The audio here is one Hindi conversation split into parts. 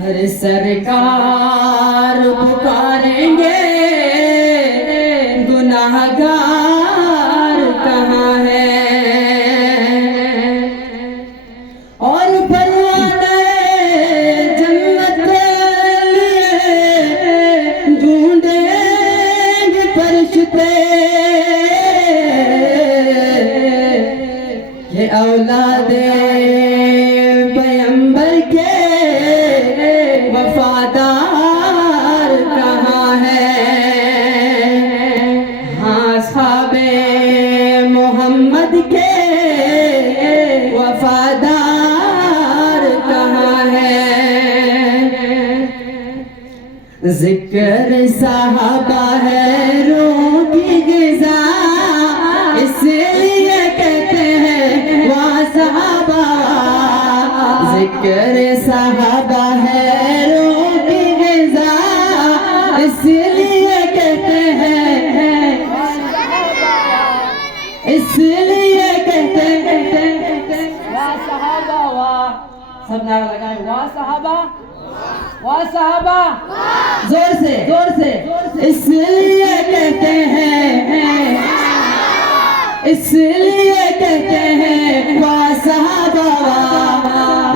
हर सरकार पुकारेंगे, गुनाहगार कहाँ है। और परवाने जन्नत ढूंढेंगे फरिश्ते, ये औलादे पैगंबर के वफादार कहाँ है। हाँ साहबे मोहम्मद के वफादार कहाँ है। जिक्र साहबा है रूह की ग़िज़ा, इसलिए कहते हैं वाह साहबा। जिक्र साहबा है रूह की ग़िज़ा, इसलिए कहते हैं, इसलिए कहते हैं वाह साहबा। वाह सब नारा लगाए, वाह साहबा, वाह साहबा, जोर से जोर से। इसलिए कहते हैं, इसलिए कहते हैं वाह साहबा।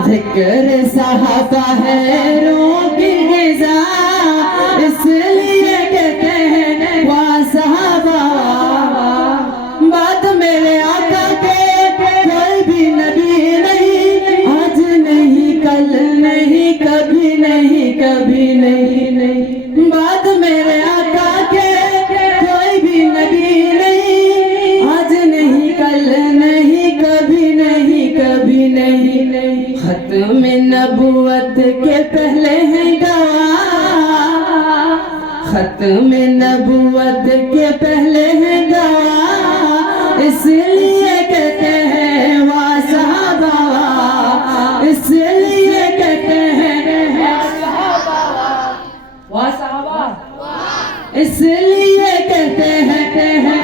जिक्र साहबा है रूह की ग़िज़ा, इसलिए कहते हैं वाह साहबा। बात मेरे आका के कोई भी नबी नहीं, आज नहीं कल नहीं कभी नहीं, कभी नहीं नहीं। बात मेरे आका के कोई भी नबी नहीं, आज नहीं कल नहीं कभी नहीं, कभी नहीं नहीं। खत्म नबूवत के पहले हैं गवाह, खत्म नबूवत के पहले हैं गवाह, इसलिए कहते हैं वाह साहबा। इसलिए कहते हैं वाह साहबा, इसलिए कहते हैं